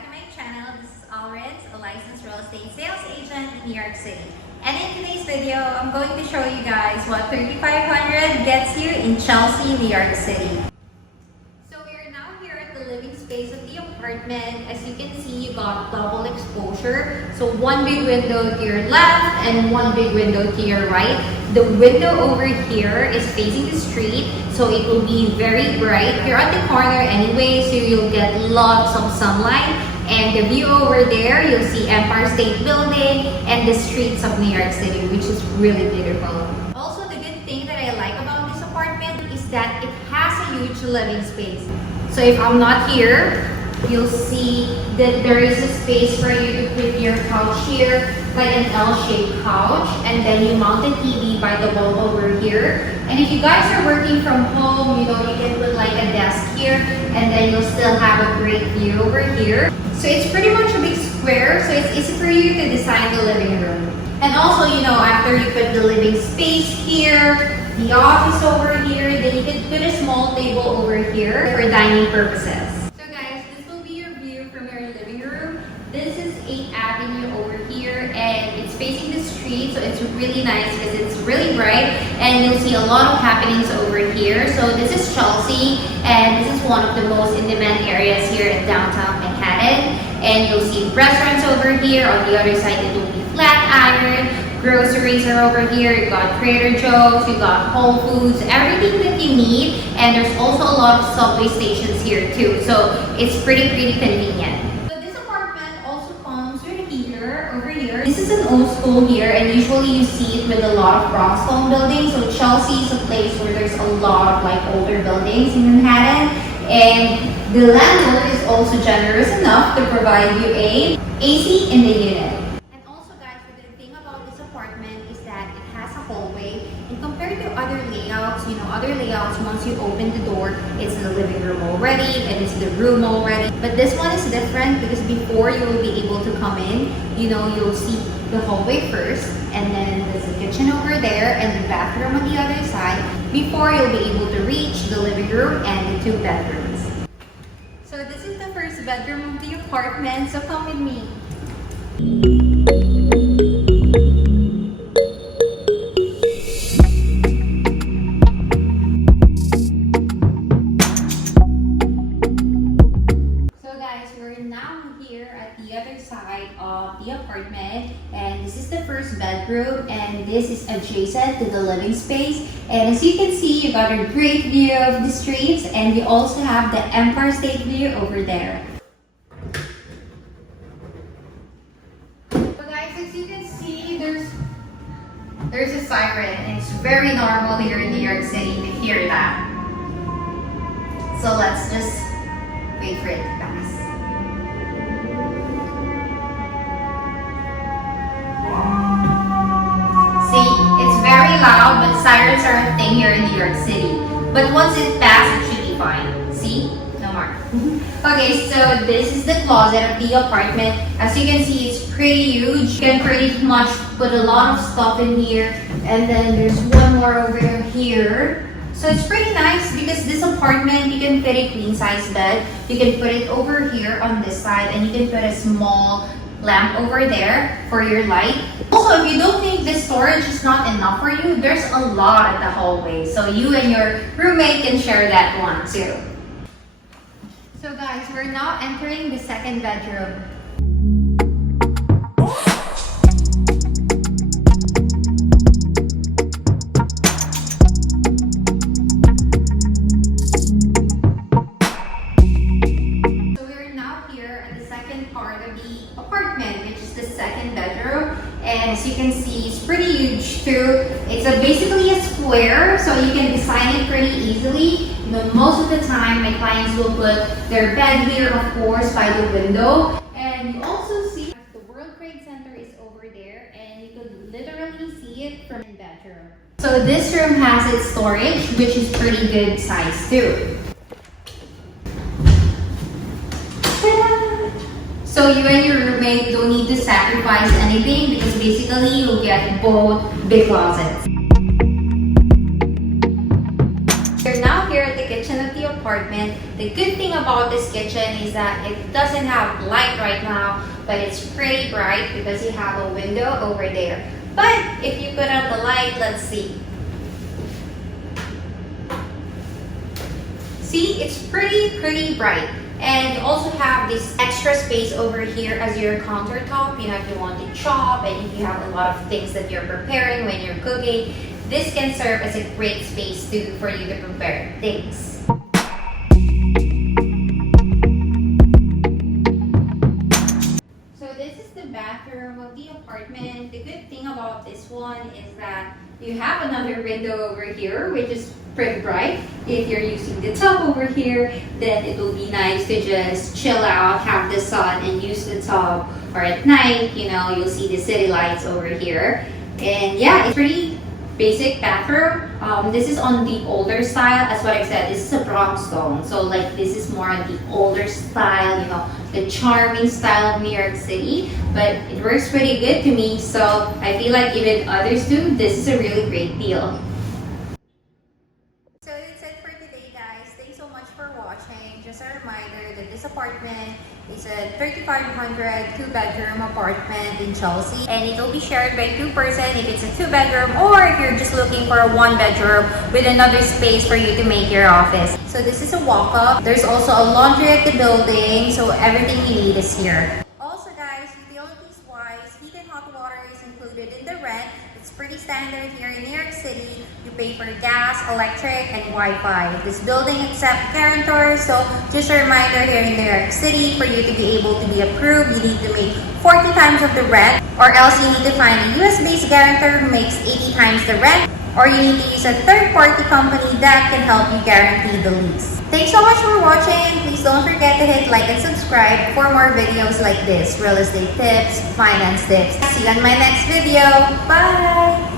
back to my channel. This is Alrence, a licensed real estate sales agent in New York City. And in today's video, I'm going to show you guys what 3,500 gets you in Chelsea, New York City. So we are now here at the living space of the apartment. As you can see, you got double exposure. So one big window to your left and one big window to your right. The window over here is facing the street, so it will be very bright. You're at the corner anyway, so you'll get lots of sunlight. And the view over there, you'll see Empire State Building and the streets of New York City, which is really beautiful. Also, the good thing that I like about this apartment is that it has a huge living space. So if I'm not here, you'll see that there is a space for you to put your couch here, like an L-shaped couch, and then you mount a TV by the wall over here. And if you guys are working from home, you know, you can put like a desk here, and then you'll still have a great view over here. So it's pretty much a big square, so it's easy for you to design the living room. And also, you know, after you put the living space here, the office over here, then you can put a small table over here for dining purposes. This is 8th Avenue over here, and it's facing the street, so it's really nice because it's really bright, and you'll see a lot of happenings over here. So this is Chelsea, and this is one of the most in-demand areas here in downtown Manhattan. And you'll see restaurants over here. On the other side, it will be Flatiron. Groceries are over here. You got Trader Joe's, you got Whole Foods, everything that you need. And there's also a lot of subway stations here too, so it's pretty convenient. Over here. This is an old school here, and usually you see it with a lot of brownstone buildings. So Chelsea is a place where there's a lot of like older buildings in Manhattan, and the landlord is also generous enough to provide you a AC in the unit. And also, guys, the thing about this apartment is that it has a hallway, and compared to other layouts, you know, other layouts, once you open the door, it's the living room already, and it's the room already. But this one is different because before you will be able to come in, you know, you'll see the hallway first, and then there's a kitchen over there and the bathroom on the other side before you'll be able to reach the living room and the 2 bedrooms. So this is the first bedroom of the apartment, so come with me. Of the apartment, and this is the first bedroom, and this is adjacent to the living space. And as you can see, you got a great view of the streets, and you also have the Empire State view over there. So guys, as you can see, there's a siren, and it's very normal here in New York City to hear that. So let's just wait for it to pass. Loud, but sirens are a thing here in New York City. But once it passes, it should be fine. See? No more. Okay, so this is the closet of the apartment. As you can see, it's pretty huge. You can pretty much put a lot of stuff in here. And then there's one more over here. So it's pretty nice because this apartment, you can fit a queen size bed. You can put it over here on this side, and you can put a small lamp over there for your light. Also, if you don't think this storage is not enough for you, there's a lot at the hallway, so you and your roommate can share that one too. So guys, we're now entering the second bedroom. And as you can see, it's pretty huge too. It's basically a square, so you can design it pretty easily. You know, most of the time, my clients will put their bed here, of course, by the window. And you also see the World Trade Center is over there, and you could literally see it from the bedroom. So this room has its storage, which is pretty good size too. So you and your roommate don't need to sacrifice anything because basically you'll get both big closets. We're now here at the kitchen of the apartment. apartment. The good thing about this kitchen is that it doesn't have light right now, but it's pretty bright because you have a window over there. But if you put on the light, let's see. See, it's pretty bright. And you also have this extra space over here as your countertop. You know, if you want to chop and if you have a lot of things that you're preparing when you're cooking, this can serve as a great space too for you to prepare things. So this is the bathroom of the apartment. The good thing about this one is that you have another window over here, which is pretty bright. If you're using the tub over here, then it will be nice to just chill out, have the sun, and use the tub. Or at night, you know, you'll see the city lights over here. And yeah, it's pretty basic bathroom. This is on the older style. As what I said, this is a brownstone. So like this is more on the older style, you know, the charming style of New York City. But it works pretty good to me. So I feel like even others do, this is a really great deal. So that's it for today, guys. Thanks so much for watching. Just a reminder that this apartment is a 3,500 two-bedroom apartment in Chelsea, and it will be shared by two person if it's a two-bedroom, or if you're just looking for a one-bedroom with another space for you to make your office. So this is a walk-up. There's also a laundry at the building, so everything you need is here. Also, guys, utilities-wise, heat and hot water is included in the rent. It's pretty standard here in New York City. You pay for gas, electric, and Wi-Fi. This building accepts guarantors, so just a reminder here in New York City, for you to be able to be approved, you need to make 40 times of the rent, or else you need to find a US-based guarantor who makes 80 times the rent, or you need to use a third-party company that can help you guarantee the lease. Thanks so much for watching. Please don't forget to hit like and subscribe for more videos like this. Real estate tips, finance tips. See you on my next video. Bye!